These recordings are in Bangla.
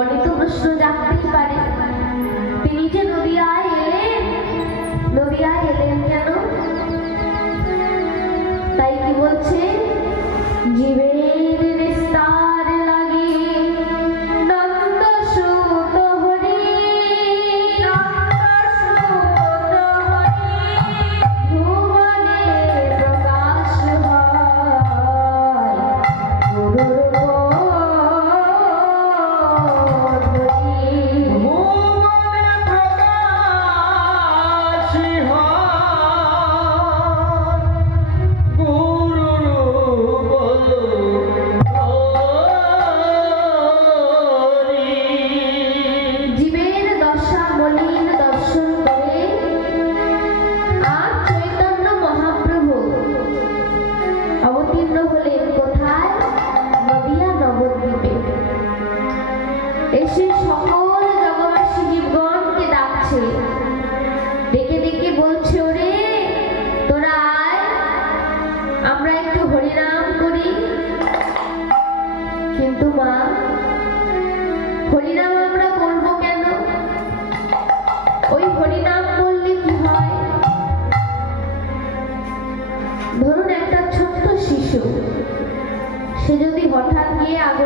মনে তো প্রশ্ন জাগতেই পারে। তিনি যে নদিয়ায়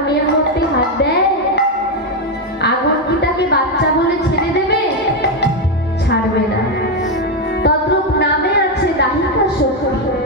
বিয়ে করতে হাত দেয়? আগুন কি তাকে বাচ্চা বলে ছেড়ে দেবে? ছাড়বে না। তদ্রূপ নামে আছে দাহিকা শক্তি